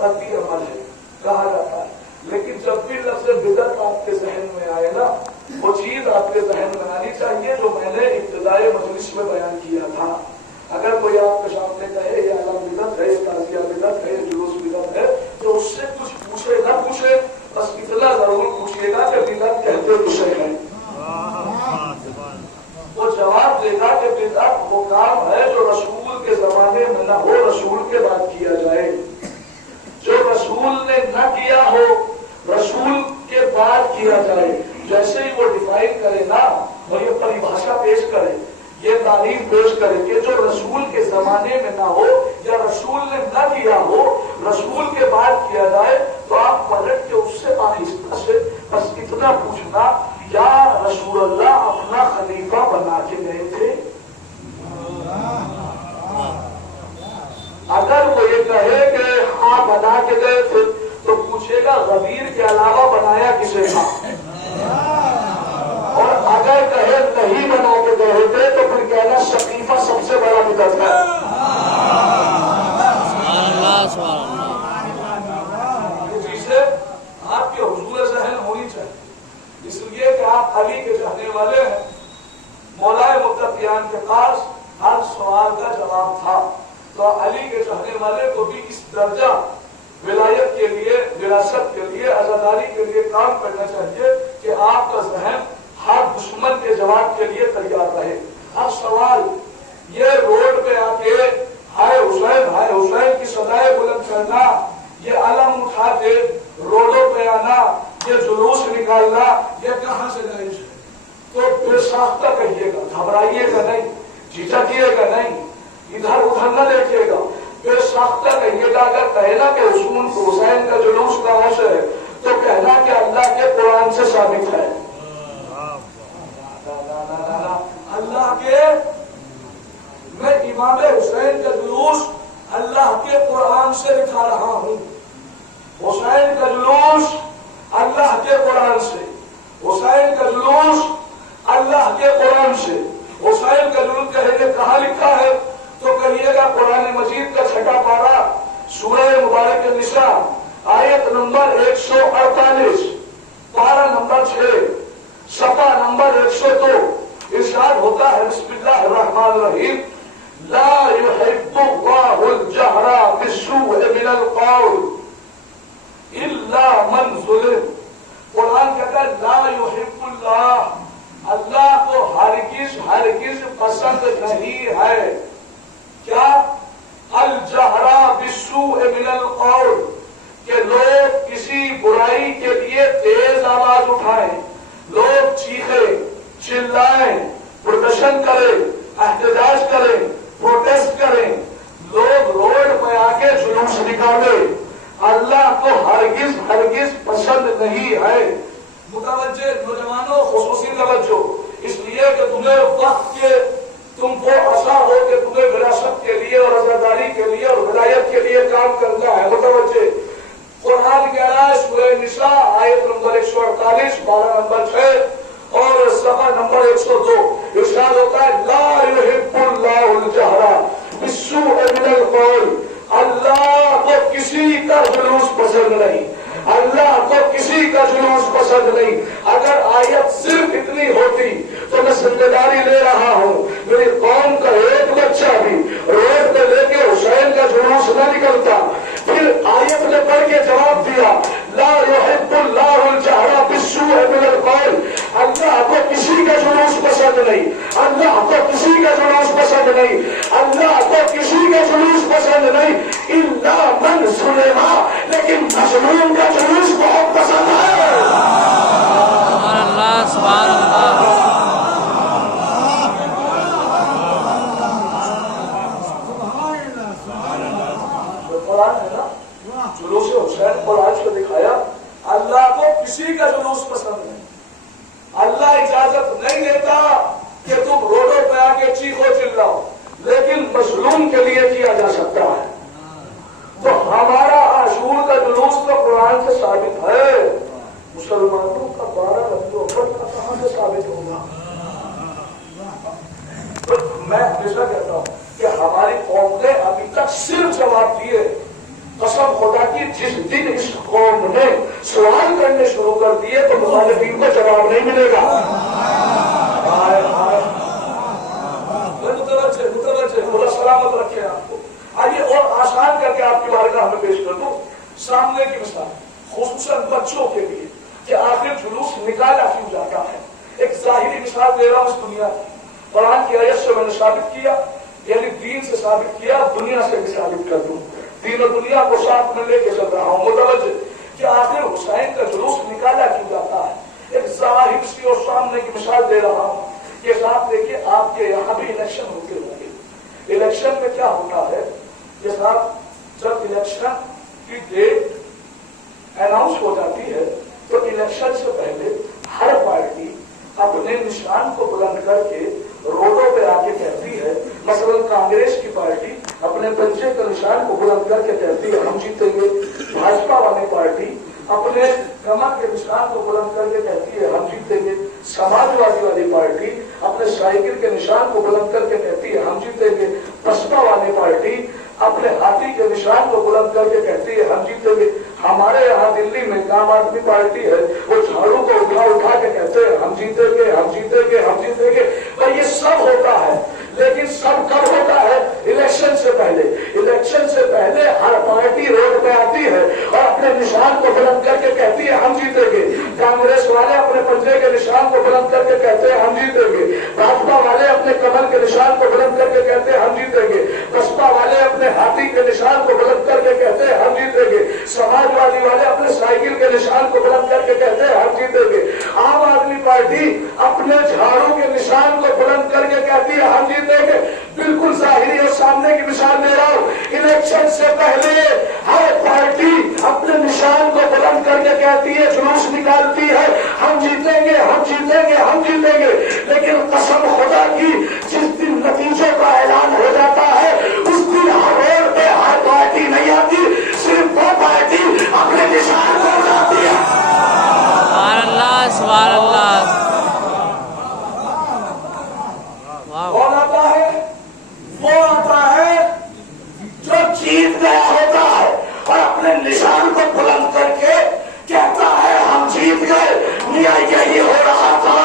بدعتی عمل ہے کہا جاتا ہے، لیکن جب بھی لفظ بدعت آپ کے ذہن میں آئے نا، وہ چیز آپ کے ذہن میں آنی چاہیے جو میں نے ابتدائی مجلس میں بیان کیا تھا۔ اگر کوئی آپ کے سامنے کہے یہ علم بدعت ہے، یہ تعزیہ بدعت ہے، یہ جلوس بدعت ہے، تو اس سے کچھ پوچھے نہ پوچھے، بس اتنا ضرور پوچھیے گا کہ بدعت کہتے کسے ہیں۔ وہ جواب دے گا کہ بدعت وہ کام ہے جو رسول کے زمانے میں نہ ہو، رسول کے بعد کیا جائے، جو رسول نے نہ کیا ہو رسول کے بعد کیا جائے۔ جیسے ہی وہ ڈیفائن کرے نا، اور یہ پریبھاشا پیش کرے، یہ تعریف پیش کرے کہ جو رسول کے زمانے میں نہ ہو یا رسول نے نہ کیا ہو رسول کے بعد کیا جائے، تو آپ پلٹ کے اس سے آہستہ سے بس اتنا پوچھنا، کیا رسول اللہ اپنا خلیفہ بنا کے گئے تھے؟ اگر وہ یہ کہے کہ ہاں بنا کے گئے تھے تو پوچھے گا غدیر کے علاوہ بنایا کسے تھا؟ اور اگر کہے نہیں بنا کے گئے تھے تو پھر کہنا شقیفہ سب سے بڑا بدعت ہے۔ یہ چیزیں آپ کے حضور ذہن ہونی چاہیے، اس لیے کہ آپ علی کے چاہنے والے ہیں۔ مولا متقیان کے پاس ہر سوال کا جواب تھا، تو علی کے چاہنے والے کو بھی اس درجہ ولایت کے لیے، وراثت کے لیے، عزاداری کے لیے کام کرنا چاہیے کہ آپ کا ذہن ہر دشمن کے جواب کے لیے تیار رہے۔ اب سوال یہ روڈ پہ آ کے ہائے حسین کی صدائے بلند کرنا، یہ علم اٹھا کے روڈوں پہ آنا، یہ جلوس نکالنا، یہ کہاں سے جائز ہے؟ تو بے ساختہ کہیے گا، گھبرائیے گا نہیں، جھجکیے گا نہیں، ادھر ادھر نہ دیکھیے گا، بے ساختہ کہیے گا۔ اگر کہنا کہ حسین کا جلوس کہاں سے ہے تو کہنا کہ اللہ کے قرآن سے ثابت ہے۔ اللہ کے، میں امام حسین کا جلوس اللہ کے قرآن سے دکھا رہا ہوں، حسین کا جلوس اللہ کے قرآن سے، حسین کا جلوس اللہ کے قرآن سے۔ حسین کا جلوس کہے کہ کہاں لکھا ہے تو کہیے گا قرآن مجید کا 6واں پارہ سورہ مبارک النساء آیت نمبر 148، پارہ نمبر 6، صفحہ نمبر 102، ارشاد ہوتا ہے بسم اللہ الرحمن الرحیم، لا يحب اللہ الجہر بالسوء من القول الا من ظلم۔ قرآن کہتا ہے لا يحب اللہ، اللہ کو ہرگز پسند نہیں ہے کیا؟ الجہر بالسوء من القول، کہ لوگ کسی برائی کے لیے تیز آواز اٹھائیں، لوگ چیخیں، چلائیں، پروٹیشن کریں، احتجاج کریں، پروٹیسٹ کریں، لوگ روڈ پہ آ کے جلوس نکالے، اللہ کو ہرگز پسند نہیں ہے۔ متوجہ نوجوانوں خصوصی توجہ، اس لیے کہ تمہیں وقت کے تم کو ایسا ہو کہ تمہیں وراثت کے لیے اور عزاداری کے لیے اور ولایت کے لیے کام کرنا ہے۔ متوجہ، قرآن کہہ رہا ہے سورہ نساء آیت نمبر 148، پارہ نمبر 6 اور صفحہ نمبر 102، ارشاد ہوتا ہے لا يحب اللہ الجہر بالسوء من القول، اللہ کو کسی کا جلوس پسند نہیں، اللہ کو کسی کا جلوس پسند نہیں۔ اگر آیت صرف اتنی ہوتی تو میں ذمہ داری لے رہا ہوں، میری قوم کا ایک بچہ بھی روڈ پہ لے کے حسین کا جلوس نہ نکلتا۔ پھر آیت نے پڑھ کے جواب دیا لا يحب اللہ الجہر بالسوء من القول، اللہ کو کسی کا جلوس پسند نہیں، اللہ کو کسی کا جلوس پسند نہیں، اللہ کو کسی کا جلوس پسند نہیں، الا من ظلم، لیکن مظلوم کا جلوس بہت پسند ہے۔ سبحان اللہ، سبحان اللہ۔ جلوس حسین پر آج کو دکھایا، اللہ کو کسی کا جلوس پسند نہیں، اللہ اجازت نہیں دیتا کہ تم روڈوں پہ آ کے چیخو چلاؤ، لیکن مظلوم کے لیے کیا جا سکتا ہے۔ تو ہمارا عاشور کا جلوس تو قرآن سے ثابت ہے، مسلمانوں کا 12 ربیع الاول کا کہاں سے ثابت ہوگا؟ میں ہمیشہ کہتا ہوں کہ ہماری قوم نے ابھی تک صرف جواب دیے، قسم خدا کی जिस दिन इस कौम ने सवाल करने शुरू कर दिए तो मुखालिफीन को जवाब नहीं मिलेगा। मुतवज्जे सलामत रखे आपको। आइए और आसान करके आपकी बारगाह में पेश कर दूं सामने की मिसाल, खुसूसन बच्चों के लिए कि आखिर जुलूस निकाला क्यों जाता है। एक जाहिरी मिसाल दे रहा हूं इस दुनिया की, कुरान की आयत से मैंने साबित किया, यानी दीन से साबित किया, दुनिया से भी साबित कर दूं। दीन और दुनिया को साथ में लेके चल रहा हूं। मुतवज्जे कि आखिर हुसैन का जुलूस निकाला क्यों जाता है। एक जाहिर सी और सामने की मिसाल दे रहा हूं। ये साहब देखिए, आपके यहाँ भी इलेक्शन होते होंगे। इलेक्शन में क्या होता है कि साहब जब इलेक्शन की डेट अनाउंस हो जाती है तो इलेक्शन से पहले हर पार्टी अपने निशान को बुलंद करके रोडों पे आके कहती है, मसलन कांग्रेस की पार्टी अपने पंजे के निशान को बुलंद करके कहती है हम जीतेंगे, भाजपा वाली पार्टी अपने कमर के निशान को बुलंद करके कहती है हम जीतेंगे, समाजवादी वाली पार्टी अपने साइकिल के निशान को बुलंद करके कहती है हम जीतेंगे, बसपा वाली पार्टी अपने हाथी के निशान को बुलंद करके कहती है हम जीतेंगे। हमारे यहाँ दिल्ली में आम आदमी पार्टी है, वो झाड़ू को उठा उठा के कहते हैं हम जीतेंगे, हम जीतेंगे, हम जीतेंगे। पर ये सब होता है, लेकिन सब कब होता है? इलेक्शन से पहले। इलेक्शन से पहले हर पार्टी रोड पे आती है और अपने निशान को बुलंद करके कहती है हम जीतेंगे। कांग्रेस वाले अपने पंजे के निशान को बुलंद करके कहते हैं हम जीतेंगे, भाजपा वाले अपने कमल के निशान को बुलंद करके कहते हैं हम जीतेंगे, बसपा वाले अपने हाथी के निशान को बुलंद करके कहते हैं हम जीतेंगे, समाजवादी वाले अपने साइकिल के निशान को बुलंद करके कहते हैं हम जीतेंगे, आम आदमी पार्टी अपने झाड़ू के निशान को बुलंद करके कहती है हम जीतेंगे। बिल्कुल जाहिरी और सामने की मिसाल दे रहा हूं। इलेक्शन से पहले हर पार्टी अपने निशान को बुलंद करके कहती है, जुलूस निकालती है हम जीतेंगे, हम जीतेंगे, हम जीतेंगे। लेकिन कसम खुदा की जिस दिन नतीजों का ऐलान हो जाता है उस दिन हर रोड पे हर पार्टी नहीं आती, सिर्फ वो पार्टी अपने निशान को उठाती है। सुभान अल्लाह, सुभान अल्लाह। कौन आता है? वो आता है जो जीत गया होता है और अपने निशान को बुलंद करके कहता है हम जीत गए। मियां यही हो रहा था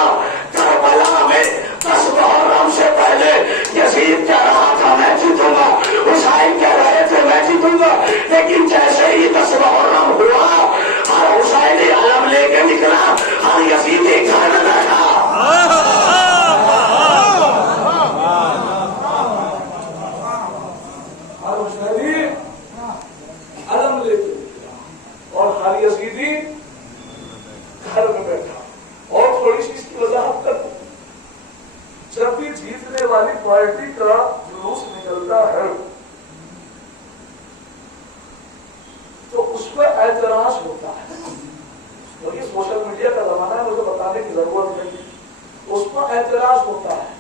करबला में 10 मुहर्रम से पहले। यजीद कह रहा था मैं जीतूंगा, हुसैन कह रहे थे मैं जीतूंगा, लेकिन जैसे ही 10 मुहर्रम हुआ हर हुसैनी अलम लेके निकला, हर यजीदी घर में बैठा। अलम लेके और हर यजीदी घर में बैठा। और थोड़ी सी इसकी वजाहत कर दूं, जब भी जीतने वाली पार्टी का जुलूस निकलता है तो उस पर ऐतराज होता है। और ये सोशल मीडिया का जमाना है, मुझे बताने की जरूरत नहीं, उस पर ऐतराज होता है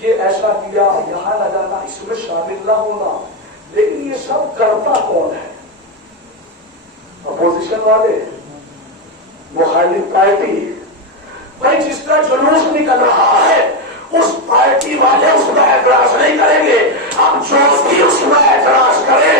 ये ऐसा किया, यहाँ न जाना, इसमें शामिल न होना। लेकिन ये सब करता कौन है? अपोजिशन वाले, मुखालिफ पार्टी। भाई जिसका जुलूस निकल रहा है उस पार्टी वाले उसमें ऐतराज नहीं करेंगे। अब जो भी उसमें ऐतराज करे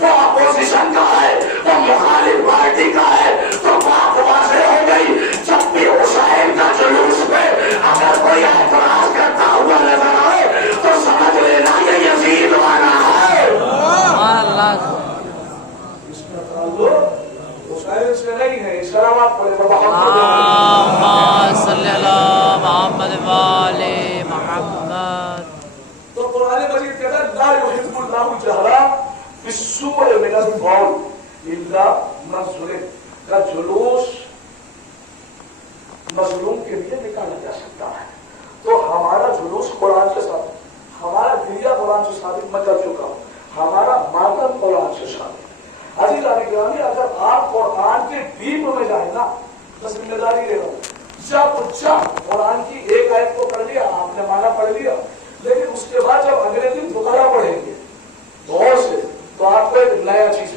वो अपोजिशन का है, वो मुखालिफ पार्टी का है। तो बात वाज़ेह हो गई। जब भी हुसैन का जुलूस पे अगर कोई ऐतराज करता हुआ नजर आए तो समझ लेना ये यजीद वाला है। इसका ताल्लुक हुसैन से नहीं है। सलावत पढ़े तो कुरान मजीद कहता है ला युहिब्बुल्लाहु जहरा बिस्सूइ मिनल कौल इल्ला मन ज़ुलिम। का जुलूस मजलूम के लिए निकाला जा सकता है। तो हमारा जुलूस कुरान के साथ, हमारा दिया कुरान से साबित मैं कर चुका हूँ, हमारा मातम कुरान से साबित। अजीज गिरामी, अगर आप कुरान के डीप में जाए ना तो जिम्मेदारी ले रहा हूँ। जब कुरान की एक आयत को कर लिया आपने, माना पढ़ लिया, लेकिन उसके बाद जब अगले दिन दोबारा पढ़ेंगे गौर से तो आपको एक नया चीज